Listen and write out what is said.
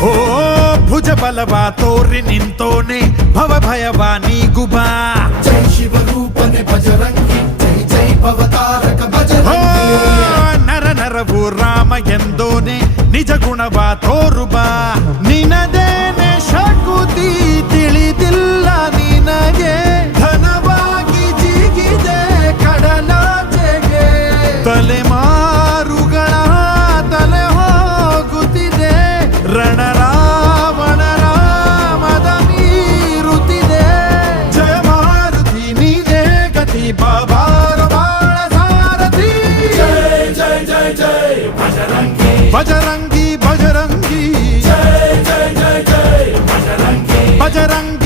ಓ ಭುಜ ಬಲವ ತೋರಿ ನಿಂತೋನೆ ಭವ ಭಯವ ನೀಗುಬಾ ಜೈ ಶಿವರೂಪನೆ ಬಜರಂಗಿ ಜೈ ಜೈ ಭವತಾರಕ ಬಜರಂಗಿ ನರ ನರವು ರಾಮ ಎಂದೋನೆ ನಿಜ ಗುಣವ ತೋರುಬಾ ನಿನದೇನೆ ಶಕುತಿ ತಿಳಿದಿಲ್ಲ ನಿನಗೆ ಧನವಾಗಿ ಜಿಗಿದೆ ಕಡಲಾಚೆಗೆ ತಲೆಮಾರುಗಳ ತಲೆ ಹೋಗುತ್ತಿದೆ ರಣರಾವಣ ರಾಮದ ಮೀರುತ್ತಿದೆ ಜಯ ಮಾರುತಿ ನೀನೇ ಗತಿ ಬಾಬಾರ ಬಾಳ ಸಾರಥಿ ಜೈ ಜೈ ಜೈ ಜೈ ಬಜರಂಗಿ ಬಜರಂಗಿ ಬಜರಂಗಿ ಜೈ ಜೈ ಜೈ ಜೈ ಬಜರಂಗಿ ಬಜರಂಗಿ